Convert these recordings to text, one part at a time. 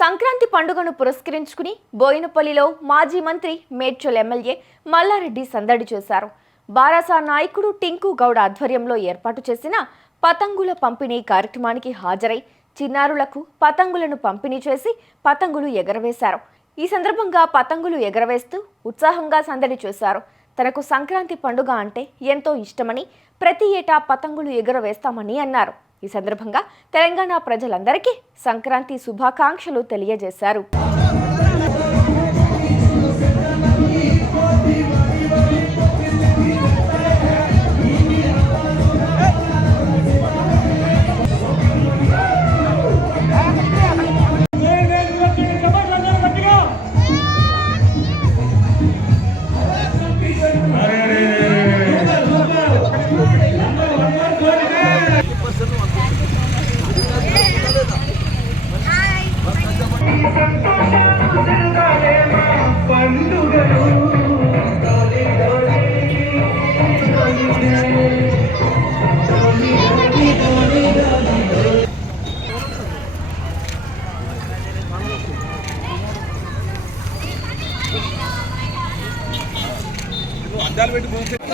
సంక్రాంతి పండుగను పురస్కరించుకుని బోయినపల్లిలో మాజీ మంత్రి మేడ్చల్ ఎమ్మెల్యే మల్లారెడ్డి సందడి చేశారు. బారాసా నాయకుడు టింకు గౌడ ఆధ్వర్యంలో ఏర్పాటు చేసిన పతంగుల పంపిణీ కార్యక్రమానికి హాజరై చిన్నారులకు పతంగులను పంపిణీ చేసి పతంగులు ఎగరవేశారు. ఈ సందర్భంగా పతంగులు ఎగరవేస్తూ ఉత్సాహంగా సందడి చేశారు. తనకు సంక్రాంతి పండుగ అంటే ఎంతో ఇష్టమని, ప్రతి ఏటా పతంగులు ఎగరవేస్తామని అన్నారు. ఈ సందర్భంగా తెలంగాణ ప్రజలందరికీ సంక్రాంతి శుభాకాంక్షలు తెలియజేశారు.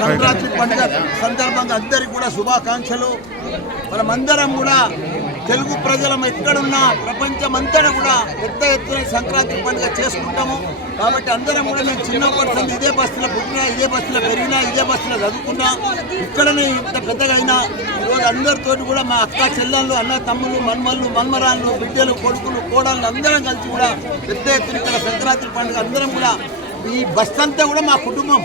సంక్రాంతి పండుగ సందర్భంగా అందరికీ కూడా శుభాకాంక్షలు. మనమందరం కూడా తెలుగు ప్రజలం ఎక్కడున్నా ప్రపంచమంతా కూడా పెద్ద ఎత్తున సంక్రాంతి పండుగ చేసుకుంటాము. కాబట్టి అందరం కూడా నేను చిన్నప్పటి నుంచి ఇదే బస్సులో పుట్టినా, ఇదే బస్సులో పెరిగినా, ఇదే బస్సులో చదువుకున్నా, ఇక్కడనే ఇంత పెద్దగా అయినా ఈరోజు అందరితో కూడా మా అక్క చెల్లెళ్ళు, అన్న తమ్ముళ్ళు, మన్మళ్ళు, మన్మరాళ్ళు, బిడ్డలు, కొడుకులు, కోడళ్ళు అందరం కలిసి కూడా పెద్ద ఎత్తున ఇక్కడ సంక్రాంతి పండుగ అందరం కూడా ఈ బస్ అంతా కూడా మా కుటుంబం.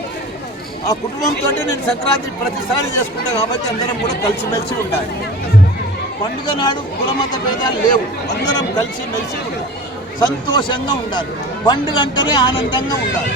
ఆ కుటుంబంతో నేను సంక్రాంతి ప్రతిసారి చేసుకుంటా. కాబట్టి అందరం కూడా కలిసిమెలిసి ఉండాలి. పండుగ నాడు కులమత భేదాలు లేవు. అందరం కలిసిమెలిసి ఉండాలి, సంతోషంగా ఉండాలి. పండుగ అంటేనే ఆనందంగా ఉండాలి.